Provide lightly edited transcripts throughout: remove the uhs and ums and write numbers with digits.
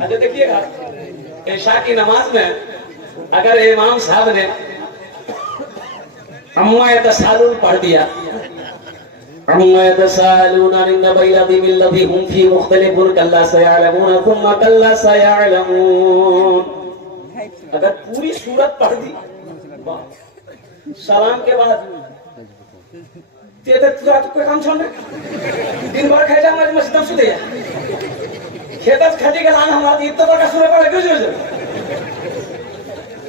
अच्छा देखिएगा, ऐशा की नमाज में अगर इमाम साहब ने अम्मा यतसालून पढ़ दिया, अम्मा यतसालून अनिन नबइल अज़ीम अल्लज़ी हुम फी मुख्तलिफुन कल्ला सयअलमून सुम्मा कल्ला सयअलमून, अगर पूरी सूरत पढ़ दी सलाम के बाद ते तो कोई काम छोड़ दिन भर खाई जा मैं मस्जिद में सुते जा खेतस खटी के लाना हमरा दी तो का सूरत पढ़ क्यों जो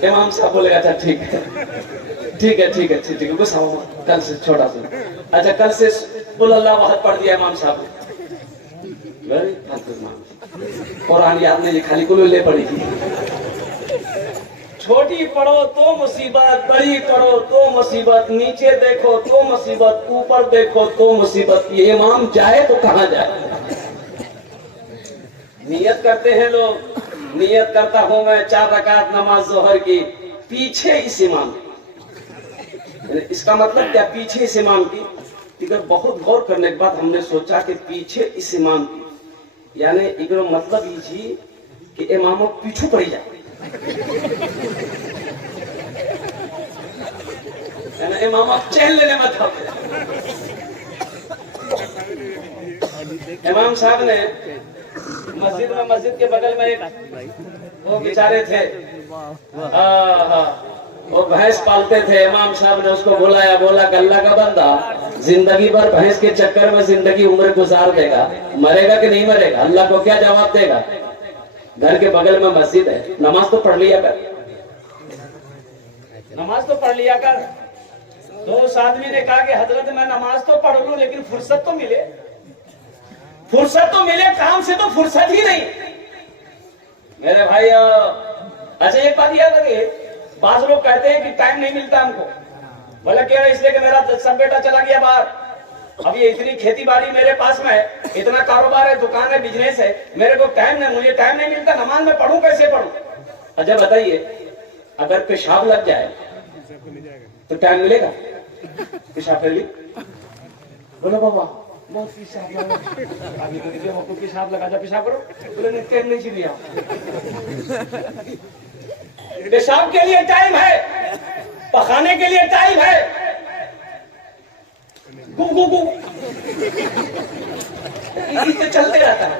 इमाम साहब बोलेगा अच्छा ठीक है ठीक है ठीक है ठीक है गुस्सा मत, कल से छोटा सा, अच्छा कल से कुल अल्लाह वहद पढ़ दिया इमाम साहब, वेरी फालतू कुरान याद नहीं, खाली कुल ले पड़ी थी। छोटी पढ़ो तो मुसीबत, बड़ी पढ़ो तो मुसीबत, नीचे देखो तो मुसीबत, ऊपर देखो तो मुसीबत, ये इमाम जाए तो कहां जाए। नियत करते हैं लोग, नियत करता हूं मैं 4 रकात नमाज जोहर की पीछे इस इमाम, इसका मतलब क्या पीछे इस इमाम की, इधर बहुत गौर करने के बाद हमने सोचा कि पीछे इस इमाम की यानी इधर मतलब ये जी कि इमामों पीछू पड़ी जाए, इमाम चैन लेने मत हो। इमाम साहब ने मस्जिद के बगल में एक वो बेचारे थे, वो भैंस पालते थे, इमाम साहब ने उसको बुलाया, बोला अल्लाह का बंदा जिंदगी भर भैंस के चक्कर में जिंदगी उम्र गुजार देगा, मरेगा कि नहीं मरेगा, अल्लाह को क्या जवाब देगा। घर के बगल में मस्जिद है, नमाज तो पढ़ लिया कर, नमाज तो पढ़ लिया कर। तो उस आदमी ने कहा कि हजरत मैं नमाज तो पढ़ लूं लेकिन फुर्सत तो मिले, फुर्सत तो मिले, काम से तो फुर्सत ही नहीं मेरे भाई। अच्छा एक बात याद रखिए, बाज लोग कहते हैं कि टाइम नहीं मिलता हमको, बोला क्या इसलिए कि मेरा सब बेटा चला गया बाहर, अब ये इतनी खेती बाड़ी मेरे पास में है, इतना कारोबार है, दुकान है, बिजनेस है, मेरे को टाइम नहीं, मुझे टाइम नहीं मिलता, नमाज में पढ़ूं कैसे पढ़ूं। अच्छा बताइए अगर पेशाब लग जाए तो टाइम मिलेगा पेशाब कर ली, बोलो बाबा बहुत पेशाब लगा जा, पेशाब करो, बोले नहीं टाइम नहीं चाहिए। पेशाब के लिए टाइम है, पखाने के लिए टाइम है, गु गु गु ये चलते रहता है,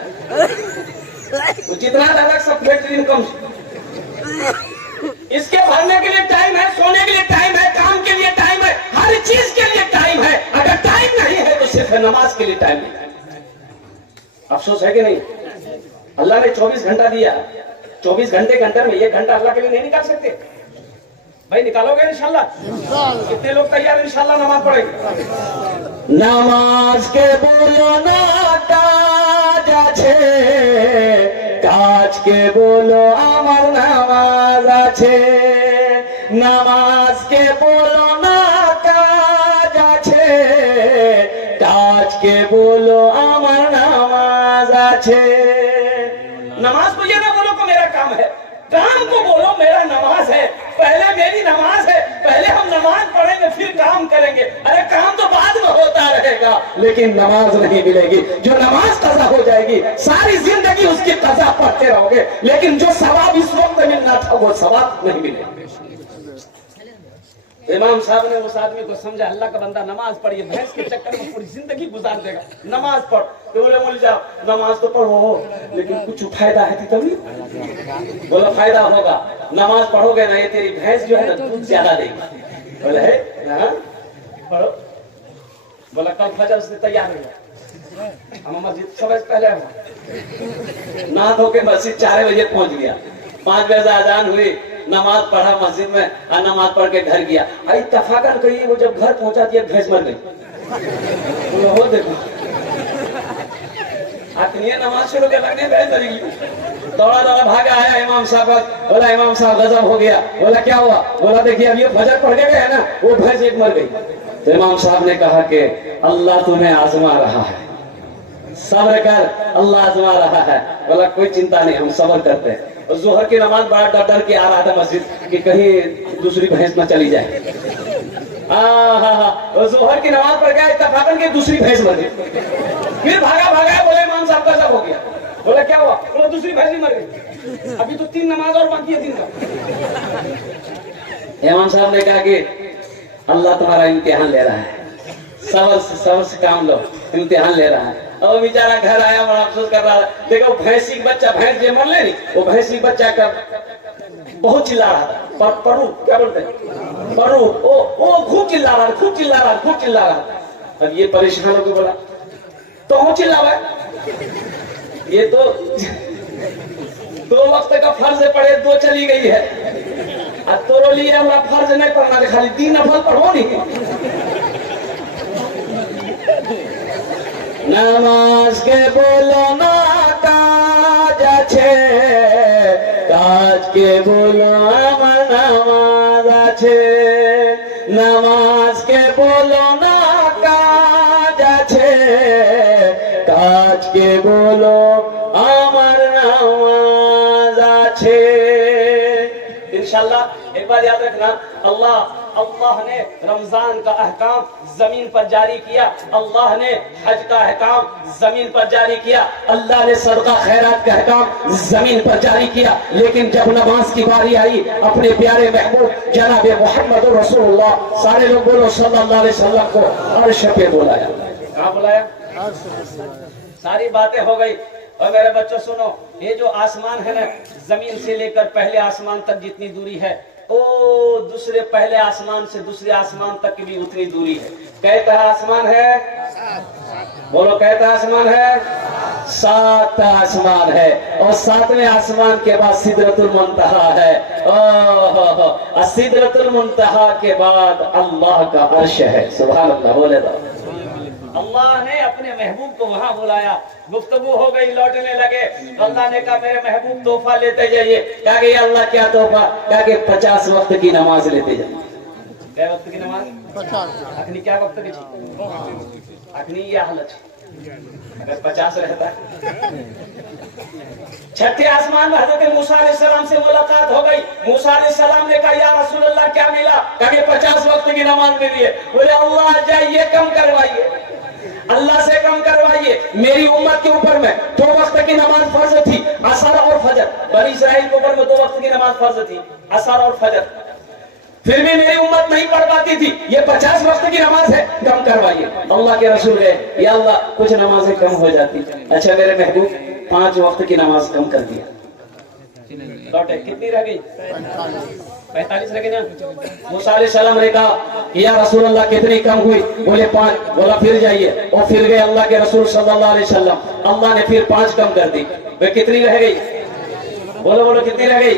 तो जितना अलग सब फैक्ट्री इनकम, इसके भरने के लिए टाइम है, सोने के लिए टाइम है, काम के लिए टाइम है, हर चीज के लिए टाइम है। अगर टाइम नहीं है तो सिर्फ नमाज के लिए टाइम नहीं। अफसोस है कि नहीं, अल्लाह ने 24 घंटा दिया, 24 घंटे के अंदर में 1 घंटा अल्लाह के लिए नहीं निकाल सकते भाई, निकालोगे इंशाल्लाह? कितने लोग तैयार इंशाल्लाह नमाज पढ़ेंगे? नमाज के बोलो ना काज আছে, কাজ কে বলো আমার নামাজ আছে, নামাজ কে বলো না কাজ আছে, কাজ কে বলো আমার নামাজ আছে। नमाज को ये ना बोलो कि मेरा काम है, काम को बोलो मेरा नमाज है, पहले मेरी नमाज है, पहले हम नमाज पढ़ेंगे फिर काम करेंगे। अरे काम तो बाद में होता रहेगा लेकिन नमाज नहीं मिलेगी। जो नमाज कज़ा हो जाएगी सारी जिंदगी उसकी कज़ा पढ़ते रहोगे, लेकिन जो सवाब इस वक्त मिलना था वो सवाब नहीं मिलेगा। इमाम साहब ने उस आदमी को समझा, अल्लाह का बंदा नमाज पढ़िए, भैंस के चक्कर में पूरी जिंदगी गुजार देगा, नमाज पढ़। तो बोले बोल जाओ नमाज तो पढ़ो लेकिन कुछ फायदा है तभी, बोला फायदा होगा, नमाज पढ़ोगे ना ये तेरी भैंस जो है ना दूध ज्यादा देगी। बोले है पढ़ो, बोला कल फजर से तैयार हो गया, हम मस्जिद सब पहले नहा धो के मस्जिद 4 बजे पहुंच गया, 5 बजे आजान हुई, नमाज पढ़ा मस्जिद में, नमाज पढ़ के घर गया। आई तफाकन कही वो जब घर पहुंचा दिया भैंस मर गई। बोलो हो देखो आखिर नमाज शुरू के लगने भैंस मर गई। दौड़ा दौड़ा भागा आया इमाम साहब, बोला इमाम साहब गजब हो गया। बोला क्या हुआ? बोला देखिए अब ये फजर पढ़ के गए ना, वो भैंस एक मर गई। तो इमाम साहब ने कहा कि अल्लाह तुम्हें आजमा रहा है, सब्र कर, अल्लाह आजमा रहा है। बोला कोई चिंता नहीं, हम सब्र करते हैं। और जोहर की नमाज बड़ा डर डर के आ रहा था मस्जिद कि कहीं दूसरी भैंस न चली जाए। जोहर की नमाज पढ़ गया, इत्तफाकन की दूसरी भैंस मर गई। फिर भागा भागा, बोले इमाम साहब का सब हो गया। बोला क्या हुआ? बोला दूसरी भैंसी मर गई, अभी तो 3 नमाज और बाकी है दिन का। इमाम साहब ने कहा कि अल्लाह तुम्हारा इम्तिहान ले रहा है, सबर से काम लो, इम्तिहान ले रहा है। और बेचारा घर आया, बड़ा अफसोस कर रहा है। देखो भैंसी का बच्चा, भैंस जो मर ले नहीं, वो भैंसी बच्चा का बहुत चिल्ला रहा था, परू क्या बोलते हैं, परू, ओ खूब चिल्ला रहा, खूब चिल्ला रहा, खूब चिल्ला रहा। अब ये परेशान होकर बोला तो हो चिल्ला रहा है, ये तो 2 वक्त का फर्ज पड़े, 2 चली गई है, अब तो लिए हमरा फर्ज नहीं पढ़ना, खाली 3 नफल पढ़ो नहीं। नमाज के बोलो ना काज আছে, काज के बोलो আমার নামাজ আছে, नमाज के बोलो ना काज আছে, काज के बोलो আমার নামাজ আছে। इंशाल्लाह एक बार याद रखना, अल्लाह ने रमजान का अहकाम जमीन पर जारी किया, अल्लाह ने हज का अहकाम जमीन पर जारी किया, अल्लाह ने सदका खैरात का अहकाम जमीन पर जारी किया। लेकिन जब नमाज की बारी आई, अपने प्यारे महबूब जनाब मोहम्मद रसूलुल्लाह, सारे लोग बोलो सल्लल्लाहु अलैहि वसल्लम को अर्श पे बुलाया। कहाँ बुलाया? सारी बातें हो गई। और मेरे बच्चों सुनो, ये जो आसमान है ना, जमीन से लेकर पहले आसमान तक जितनी दूरी है, ओ दूसरे पहले आसमान से दूसरे आसमान तक की भी उतनी दूरी है। कहता आसमान है, बोलो कहता आसमान है, 7 आसमान है। और 7वें आसमान के बाद सिदरतुल मुंतहा है, और सिदरतुल मुंतहा के बाद अल्लाह का अर्श है। सुभान अल्लाह, बोले तो अल्लाह ने अपने महबूब को वहां बुलाया, गुफ्तगू हो गई, लौटने लगे। अल्लाह ने कहा मेरे महबूब तोहफा लेते जाइए। क्या कि अल्लाह क्या तोहफा? क्या कि 50 वक्त की नमाज लेते जाइए। क्या वक्त की नमाज? 50। अखनी क्या वक्त की? अखनी ये हालत अगर 50 रहता है। 6ठे आसमान में हजरत मूसा अलैहिस्सलाम से मुलाकात हो गई। मूसा अलैहिस्सलाम ने कहा या रसूल अल्लाह क्या मिला? कहा 50 वक्त की नमाज मिली है। बोले अल्लाह जाइए कम करवाइए, अल्लाह से कम करवाइए। मेरी उम्मत के ऊपर में 2 वक्त की नमाज फर्ज थी, असर और फजर। बनी इस्राइल के ऊपर में 2 वक्त की नमाज फर्ज थी, असर और फजर। फिर भी मेरी उम्मत नहीं पढ़ पाती थी, ये 50 वक्त की नमाज है, कम करवाइए। अल्लाह के रसूल गए, या अल्लाह कुछ नमाजें कम हो जाती। अच्छा मेरे महबूब 5 वक्त की नमाज कम कर दिया। लौटे कितनी रह गई? 45 रह गई ना। मूसा अलैहिस्सलाम ने कहा या रसूल अल्लाह कितनी कम हुई? बोले 5। बोला फिर जाइए, और फिर गए अल्लाह के रसूल सल्लल्लाहु अलैहि वसल्लम। अल्लाह ने फिर 5 कम कर दी। वे कितनी रह गई? बोलो बोलो कितनी रह गई?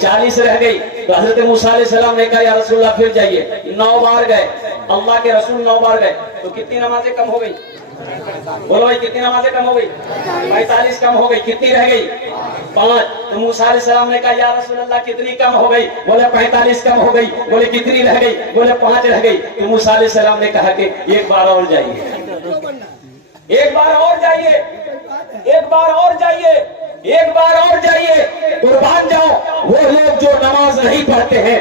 40 रह गई। तो हजरत मूसा अलैहिस्सलाम ने कहा या रसूलल्लाह फिर जाइए। 9 बार गए, अल्लाह के रसूल 9 बार गए। तो कितनी नमाजें कम हो गई? बोलो भाई कितनी नमाजें कम हो गई? 45 कम हो गई। कितनी रह गई? 5। तो मूसा अलैहिस्सलाम ने कहा या रसूल अल्लाह कितनी कम हो गई? बोले 45 कम हो गई। बोले कितनी रह गई? बोले 5 रह गई। तो मूसा अलैहिस्सलाम ने कहा कि एक बार और जाइए, एक बार और जाइए, एक बार और जाइए, एक बार और जाइए, कुर्बान जाओ। वो लोग जो नमाज नहीं पढ़ते हैं,